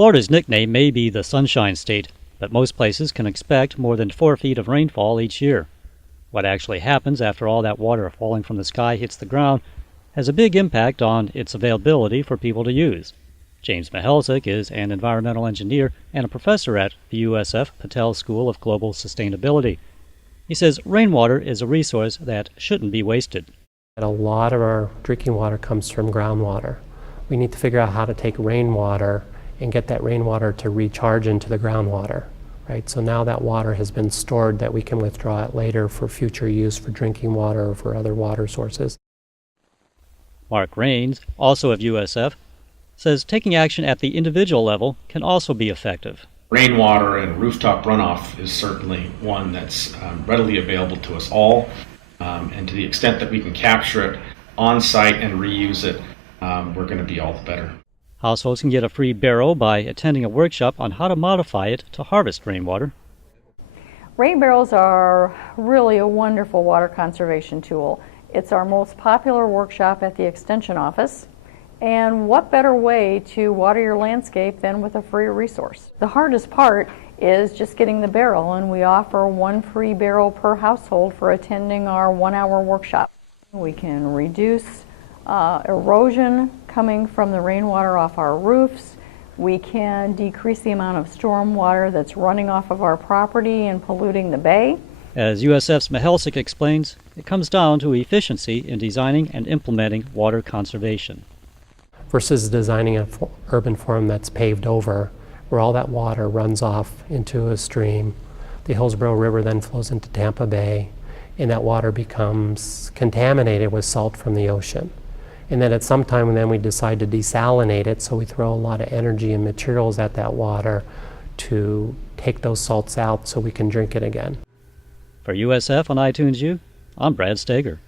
Florida's nickname may be the Sunshine State, but most places can expect more than 4 feet of rainfall each year. What actually happens after all that water falling from the sky hits the ground has a big impact on its availability for people to use. James Mihalsic is an environmental engineer and a professor at the USF Patel School of Global Sustainability. He says rainwater is a resource that shouldn't be wasted. A lot of our drinking water comes from groundwater. We need to figure out how to take rainwater and get that rainwater to recharge into the groundwater. Right? So now that water has been stored that we can withdraw it later for future use for drinking water or for other water sources. Mark Rains, also of USF, says taking action at the individual level can also be effective. Rainwater and rooftop runoff is certainly one that's readily available to us all, and to the extent that we can capture it on site and reuse it, we're going to be all the better. Households can get a free barrel by attending a workshop on how to modify it to harvest rainwater. Rain barrels are really a wonderful water conservation tool. It's our most popular workshop at the Extension office. And what better way to water your landscape than with a free resource? The hardest part is just getting the barrel, and we offer 1 free barrel per household for attending our 1-hour workshop. We can reduce erosion coming from the rainwater off our roofs. We can decrease the amount of storm water that's running off of our property and polluting the bay. As USF's Mihalsic explains, it comes down to efficiency in designing and implementing water conservation. Versus designing an urban form that's paved over, where all that water runs off into a stream. The Hillsborough River then flows into Tampa Bay, and that water becomes contaminated with salt from the ocean. And then at some time then we decide to desalinate it, so we throw a lot of energy and materials at that water to take those salts out so we can drink it again. For USF on iTunes U, I'm Brad Stager.